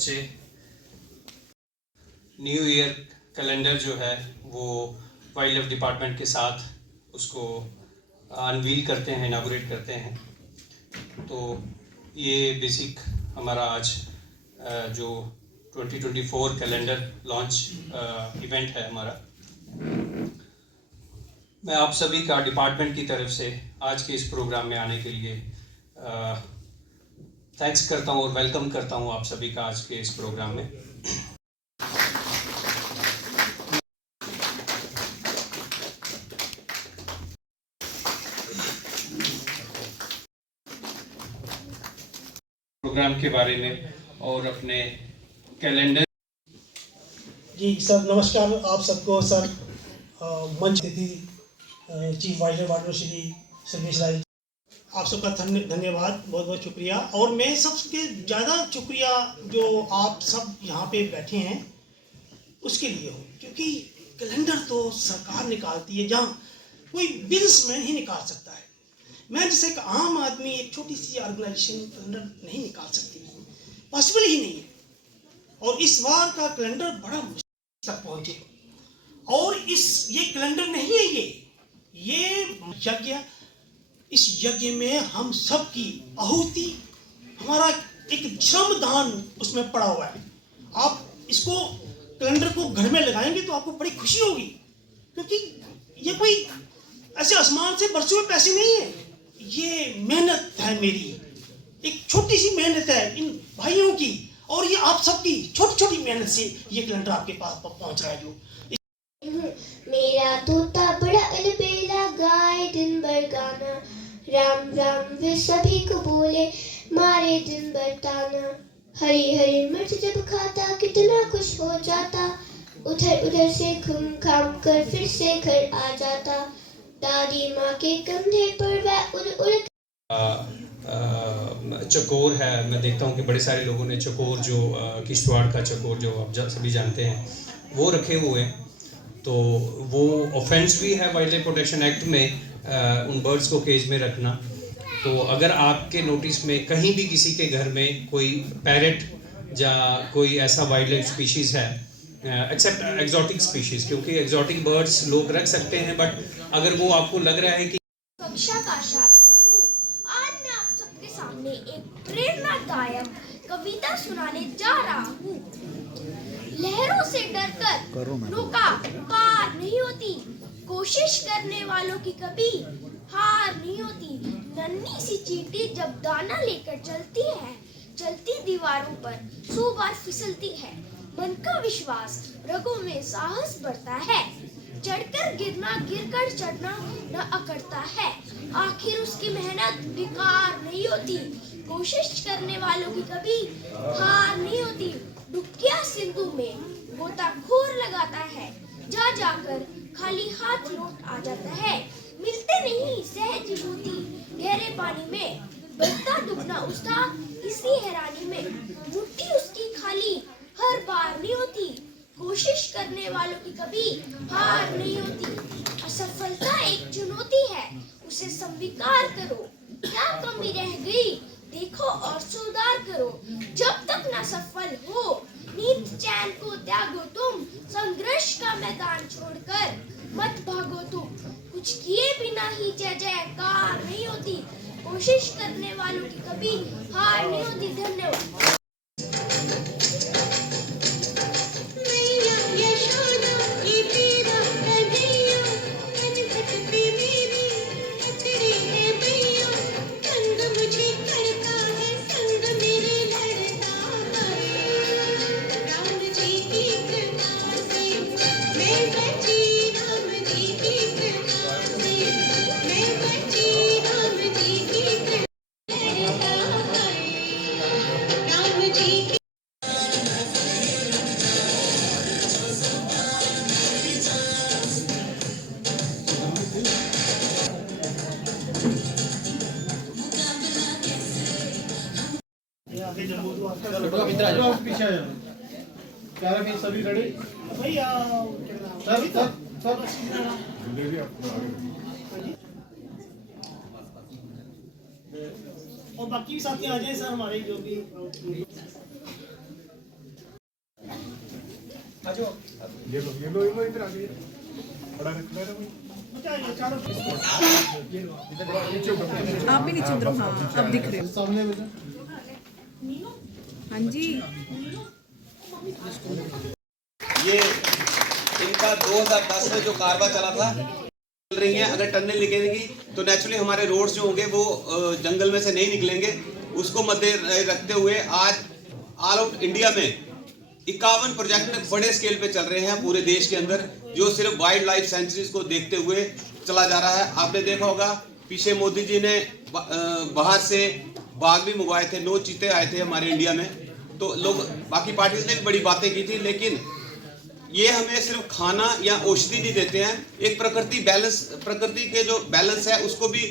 बच्चे, new year calendar जो है वो वाइल्ड लाइफ डिपार्टमेंट के साथ उसको अनवील करते हैं, इनागुरेट करते हैं। तो ये बेसिक हमारा आज जो 2024 कैलेंडर लॉन्च इवेंट है हमारा। मैं आप सभी का डिपार्टमेंट की तरफ से आज के इस प्रोग्राम में आने के लिए थैंक्स करता हूँ और वेलकम करता हूँ आप सभी का आज के इस प्रोग्राम में। प्रोग्राम के बारे में और अपने कैलेंडर। जी सर, नमस्कार आप सबको। सर मंच अतिथि chief wild life warden Shri Sarvesh Rai, आप सबका धन्यवाद, बहुत बहुत शुक्रिया। और मैं सबसे ज़्यादा शुक्रिया जो आप सब यहाँ पे बैठे हैं उसके लिए हूँ, क्योंकि कैलेंडर तो सरकार निकालती है, जहाँ कोई बिजनेसमैन ही निकाल सकता है। मैं जैसे एक आम आदमी एक छोटी सी ऑर्गेनाइजेशन कैलेंडर नहीं निकाल सकती, पॉसिबल ही नहीं है। और इस बार का कैलेंडर बड़ा मुश्किल तक पहुँचे, और ये कैलेंडर नहीं है, ये यज्ञ, इस यज्ञ में हम सब की आहुति, हमारा एक श्रमदान उसमें पड़ा हुआ है। आप इसको कैलेंडर को घर में लगाएंगे तो आपको बड़ी खुशी होगी, क्योंकि ये कोई ऐसे आसमान से बरसे हुए पैसे नहीं है, ये मेहनत है मेरी, एक छोटी सी मेहनत है इन भाइयों की, और ये आप सबकी छोटी छोटी मेहनत से ये कैलेंडर आपके पास पहुंच रहा है। जो मेरा तोता बड़ा अलबेला गाए दिन भर गाना, राम राम वे सभी को बोले मारे दिन भर ताना। हरी हरी मिर्च जब खाता कितना खुश हो जाता, उधर उधर से घूम घाम कर फिर से घर आ जाता। दादी माँ के कंधे पर वह उड़ उड़ चकोर है। मैं देखता हूँ कि बड़े सारे लोगों ने चकोर, जो किश्तवाड़ का चकोर जो आप सभी जानते हैं, वो रखे हुए हैं। तो वो ऑफेंस भी है वाइल्ड लाइफ प्रोटेक्शन एक्ट में, उन बर्ड्स को केज में रखना। तो अगर आपके नोटिस में कहीं भी किसी के घर में कोई पैरेट या कोई ऐसा वाइल्ड लाइफ स्पीशीज़ है, एक्सेप्ट एक्जॉटिक स्पीशीज़, क्योंकि एक्जॉटिक बर्ड्स लोग रख सकते हैं, बट अगर वो आपको लग रहा है कि कक्षा का छात्र हूँ, आज मैं आप सबके सामने एक प्रेरणादायक कविता सुनाने जा रहा हूँ। लहरों से डरकर नौका पार नहीं होती, कोशिश करने वालों की कभी हार नहीं होती। नन्ही सी चींटी जब दाना लेकर चलती है, चलती दीवारों पर 100 बार फिसलती है। मन का विश्वास, रगों में साहस बढ़ता है, चढ़कर गिरना गिरकर चढ़ना न अकड़ता है। आखिर उसकी मेहनत बेकार नहीं होती, कोशिश करने वालों की कभी हार नहीं होती। डुबकिया सिंधु में गोताखोर लगाता है, जा जाकर खाली हाथ लौट आ जाता है। मिलते नहीं सहज विभूति गहरे पानी में, बढ़ता डूबना उसका इसी हैरानी में। मुट्ठी उसकी खाली हर बार नहीं होती, कोशिश करने वालों की कभी हार नहीं होती। असफलता एक चुनौती है, उसे स्वीकार करो। क्या कमी रह गई देखो और सुधार करो। जब तक न सफल हो नींद चैन को त्यागो तुम, संघर्ष का मैदान छोड़कर मत भागो तुम। कुछ किए बिना ही जय जयकार नहीं होती, कोशिश करने वालों की कभी हार नहीं होती। धन्यवाद। सभी रेडी भैया, और बाकी भी साथी आ जाए सर हमारे, जो भी इधर आ जाइए, बड़ा खड़ा रहो। आप भी नीचे उतरो। हाँ अब दिख रहे हो। हाँ जी ये इनका 2010 में जो कारवा चला था चल रही है। अगर टनल निकलेगी तो नेचुरली हमारे रोड्स जो होंगे वो जंगल में से नहीं निकलेंगे। उसको मद्दे रखते हुए आज ऑल आउट इंडिया में 51 प्रोजेक्ट बड़े स्केल पे चल रहे हैं पूरे देश के अंदर, जो सिर्फ वाइल्ड लाइफ सेंचुरीज को देखते हुए चला जा रहा है। आपने देखा होगा पीछे मोदी जी ने बाहर से बाघ भी मंगवाए थे, 9 चीते आए थे हमारे इंडिया में। तो लोग बाकी पार्टीज ने भी बड़ी बातें की थी, लेकिन ये हमें सिर्फ खाना या औषधि नहीं देते हैं, एक प्रकृति के जो बैलेंस है उसको भी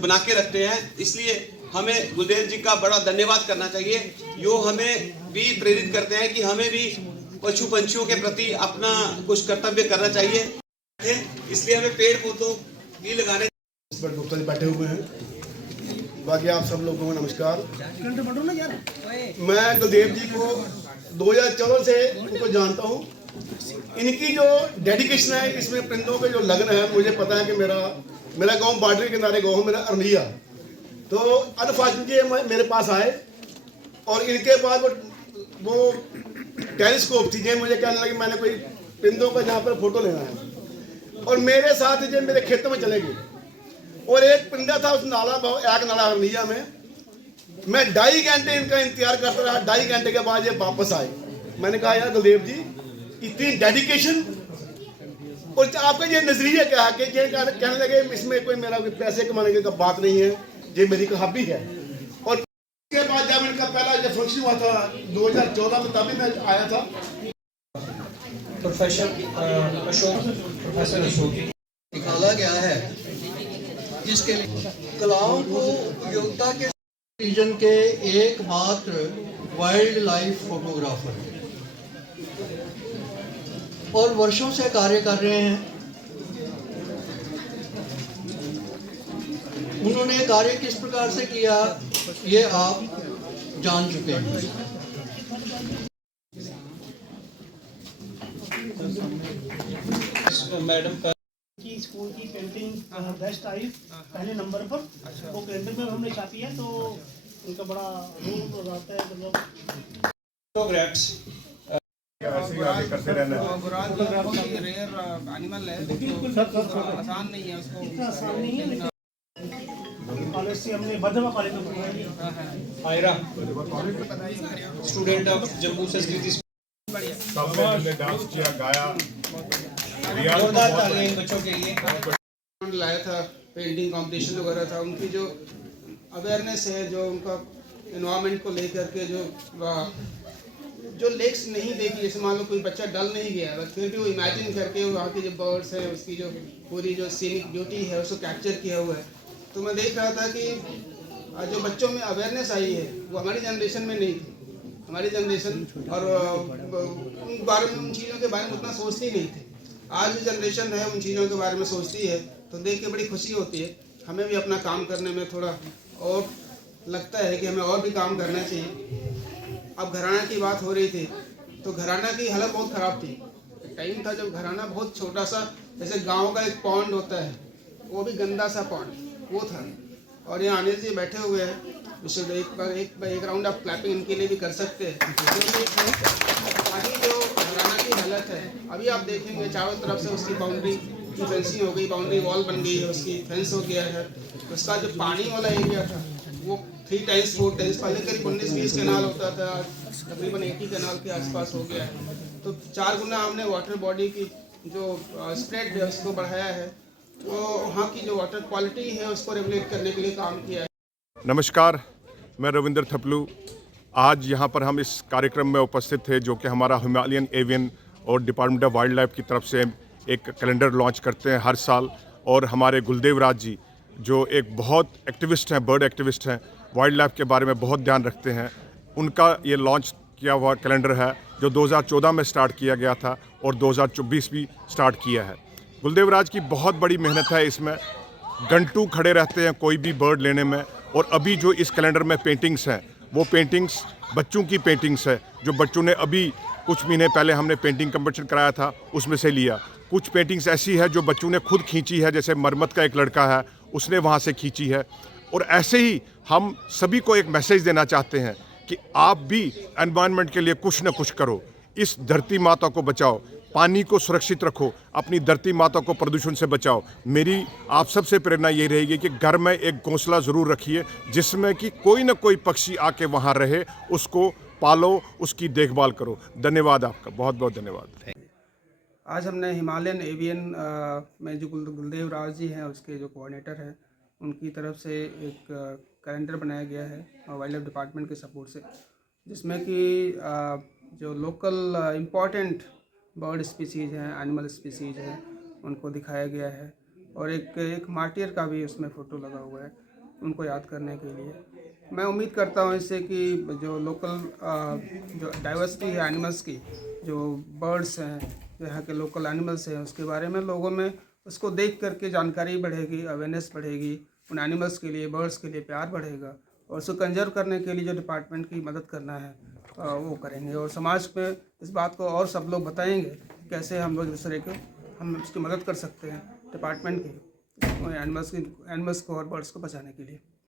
बना के रखते हैं। इसलिए हमें गुलदेव जी का बड़ा धन्यवाद करना चाहिए, जो हमें भी प्रेरित करते हैं कि हमें भी पशु पंछियों के प्रति अपना कुछ कर्तव्य करना चाहिए। इसलिए हमें पेड़ पौधों भी लगाने। गुप्ता जी बैठे हुए हैं। बाकी आप सब लोगों को नमस्कार। मैं गुलदेव जी को 2014 से उनको जानता हूँ। इनकी जो डेडिकेशन है, इसमें परिंदों पे जो लगन है, मुझे पता है कि मेरा गांव बॉर्डर के किनारे गाँव, मेरा अरनिया। तो अनफॉर्चुनेटली मेरे पास आए और इनके पास वो टेलीस्कोप थी। मुझे कहने लगे मैंने कोई परिंदों का जहाँ पर फोटो लेना है, और मेरे साथ जो मेरे खेतों में चले गए। और एक परिंदा था उस एक नाला अरनिया में। मैं 2.5 घंटे इनका इंतजार करता रहा। 2.5 घंटे के बाद ये वापस आए। मैंने कहा यार गुलदेव जी, इतनी डेडिकेशन और आपका ये नजरिया क्या है कि ये कहने लगे इसमें कोई मेरा कोई पैसे कमाने का बात नहीं है, ये मेरी हॉबी है। और उसके बाद जब इनका पहला जब फंक्शन हुआ था 2014 में, तभी मैं आया था। प्रोफेसर अशोक निकाला गया है, जिसके लिए कलाओं को योग्यता के रीजन के एकमात्र वाइल्ड लाइफ फोटोग्राफर हैं और वर्षों से कार्य कर रहे हैं। उन्होंने कार्य किस प्रकार से किया ये आप जान चुके हैं। मैडम का की स्कूल की पेंटिंग बेस्ट आई पहले नंबर पर। वो पेंटिंग में हमने छापी है, तो उनका बड़ा रोल रहता है। मतलब फोटोग्राफ्स करते रहना। रेयर एनिमल है, आसान नहीं है उसको। इतना आसान नहीं है। कॉलेज से हमने भद्रवा कॉलेज में पढ़ा है। आयरा स्टूडेंट ऑफ जम्मू संस्कृति सबने डांस किया, गाया। जोरदार तालियां बच्चों के लिए। लाया था, पेंटिंग कंपटीशन वगैरह था। उनकी जो अवेयरनेस है, जो उनका एनवायरनमेंट को लेकर के जो लेक्स नहीं देखी, जैसे मान लो कोई बच्चा डल नहीं गया, बट फिर भी वो इमेजिन करके वहाँ की जो बर्ड्स है, उसकी जो पूरी जो सीनिक ब्यूटी है उसको कैप्चर किया हुआ है। तो मैं देख रहा था कि जो बच्चों में अवेयरनेस आई है वो हमारी जनरेशन में नहीं थी। हमारी जनरेशन और उन चीज़ों के बारे में उतना सोचती नहीं थी। आज जो जनरेशन है उन चीज़ों के बारे में सोचती है, तो देख के बड़ी खुशी होती है। हमें भी अपना काम करने में थोड़ा और लगता है कि हमें और भी काम करना चाहिए। अब घराना की बात हो रही थी, तो घराना की हालत बहुत ख़राब थी। एक टाइम था जब घराना बहुत छोटा सा, जैसे गांव का एक पॉन्ड होता है, वो भी गंदा सा पॉन्ड वो था। और यहाँ अनिल जी बैठे हुए हैं, एक राउंड ऑफ क्लैपिंग इनके लिए भी कर सकते हैं। अभी जो घराना की हालत है, अभी आप देखेंगे चारों तरफ से उसकी बाउंड्री की फेंसिंग हो गई, बाउंड्री वॉल बन गई है, उसकी फेंस हो गया है। उसका जो पानी वाला एरिया था वो 3 टाइम्स 4 टाइम्स पहले करीब 19-20 कैनाल होता था, तकरीबन 80 कैनाल के आसपास हो गया है। तो 4 गुना हमने वाटर बॉडी की जो स्प्रेड है उसको बढ़ाया है। तो वहाँ की जो वाटर क्वालिटी है उसको रेगुलेट करने के लिए काम किया है। नमस्कार, मैं रविंद्र थपलू। आज यहाँ पर हम इस कार्यक्रम में उपस्थित थे, जो कि हमारा हिमालयन एवियन और डिपार्टमेंट ऑफ वाइल्ड लाइफ की तरफ से एक कैलेंडर लॉन्च करते हैं हर साल। और हमारे गुलदेव राज जी, जो एक बहुत एक्टिविस्ट हैं, बर्ड एक्टिविस्ट हैं, वाइल्ड लाइफ के बारे में बहुत ध्यान रखते हैं, उनका ये लॉन्च किया हुआ कैलेंडर है, जो 2014 में स्टार्ट किया गया था और 2024 भी स्टार्ट किया है। गुलदेव राज की बहुत बड़ी मेहनत है इसमें। घंटों खड़े रहते हैं कोई भी बर्ड लेने में। और अभी जो इस कैलेंडर में पेंटिंग्स हैं, वो पेंटिंग्स बच्चों की पेंटिंग्स है, जो बच्चों ने अभी कुछ महीने पहले हमने पेंटिंग कंपटीशन कराया था, उसमें से लिया। कुछ पेंटिंग्स ऐसी है जो बच्चों ने खुद खींची है, जैसे मरमत का एक लड़का है, उसने वहाँ से खींची है। और ऐसे ही हम सभी को एक मैसेज देना चाहते हैं कि आप भी एनवायरनमेंट के लिए कुछ न कुछ करो, इस धरती माता को बचाओ, पानी को सुरक्षित रखो, अपनी धरती माता को प्रदूषण से बचाओ। मेरी आप सबसे प्रेरणा ये रहेगी कि घर में एक घोंसला ज़रूर रखिए, जिसमें कि कोई न कोई पक्षी आके वहाँ रहे, उसको पालो, उसकी देखभाल करो। धन्यवाद आपका, बहुत बहुत धन्यवाद। आज हमने हिमालयन एवियन में जो गुलदेव राज जी हैं, उसके जो कोऑर्डिनेटर हैं, उनकी तरफ से एक कैलेंडर बनाया गया है वाइल्ड लाइफ डिपार्टमेंट के सपोर्ट से, जिसमें कि जो लोकल इम्पॉर्टेंट बर्ड स्पीसीज़ हैं, एनिमल स्पीसीज़ हैं, उनको दिखाया गया है। और एक मार्टियर का भी उसमें फ़ोटो लगा हुआ है, उनको याद करने के लिए। मैं उम्मीद करता हूँ इससे कि जो लोकल जो डाइवर्सिटी है एनिमल्स की, जो बर्ड्स हैं, जो यहाँ के लोकल एनिमल्स हैं, उसके बारे में लोगों में उसको देख करके जानकारी बढ़ेगी, अवेयरनेस बढ़ेगी, उन एनिमल्स के लिए, बर्ड्स के लिए प्यार बढ़ेगा, और उसको कंजर्व करने के लिए जो डिपार्टमेंट की मदद करना है वो करेंगे। और समाज में इस बात को और सब लोग बताएंगे कैसे हम लोग एक दूसरे को हम उसकी मदद कर सकते हैं डिपार्टमेंट की एनिमल्स को और बर्ड्स को बचाने के लिए।